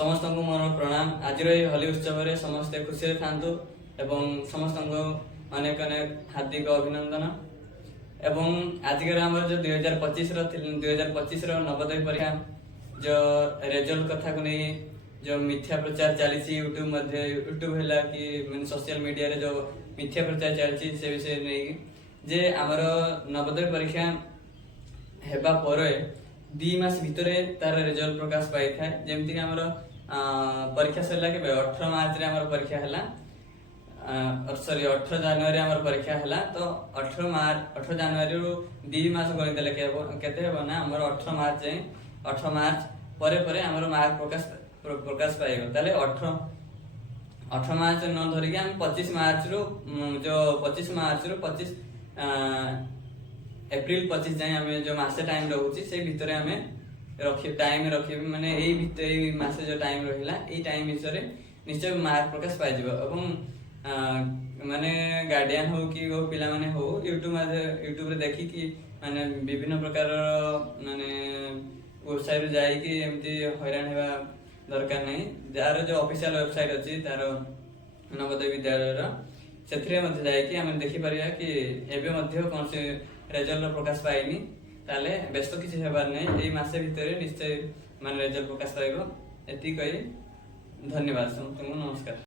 समस्त को मोर प्रणाम। आज होली उत्सव में समस्ते खुशी था समस्त को अनेक अनेक हार्दिक अभिनंदन। एवं आजिकर आम जो 2025 नवोदय परीक्षा जो रिजल्ट कथा को नहीं जो मिथ्या प्रचार चली यूट्यूब है कि सोशल मीडिया रे जो मिथ्या प्रचार चलती से विषय नहीं जे आमर नवोदय परीक्षा हेबा पर 2 मास भितर तार रिजल्ट प्रकाश पाई था। जमती आमर परीक्षा सरला के 18 मार्च रे आमर परीक्षा है सॉरी 18 जनवरी आमर परीक्षा है। तो 18 जनवरी रु 2 मास गणित लेके केते हेबो ना आमर 18 मार्च जाए 18 मार्च परे आमर मार्क प्रकाश पाइबो। ताले 18 मार्च न धरिक हम 25 मार्च रु जो 25 मार्च रु 25 एप्रिल 25 जाए आम जो मासे टाइम रोचे से भितर आम टाइम रखी माने यही मासे जो टाइम रहा यही टाइम विषय निश्चय मार्क प्रकाश पाइब। माने गार्डियन हो कि वो पिला माने हो यूट्यूब रे देखी कि माने विभिन्न प्रकार माने वेबसाइट जाइए एमती हैरान होगा दरकार नहीं। जार जो ऑफिशियल वेबसाइट अच्छी तार नवोदय विद्यालय से जाकि देखिपर कि एवं कौन से रेजल्ट प्रकाश पाइनी ताले व्यस्त किसी हेबार नहीं यही मासे भितर निश्चय मान रेजल्ट प्रकाश पाइब। एति कही धन्यवाद। तुमको नमस्कार।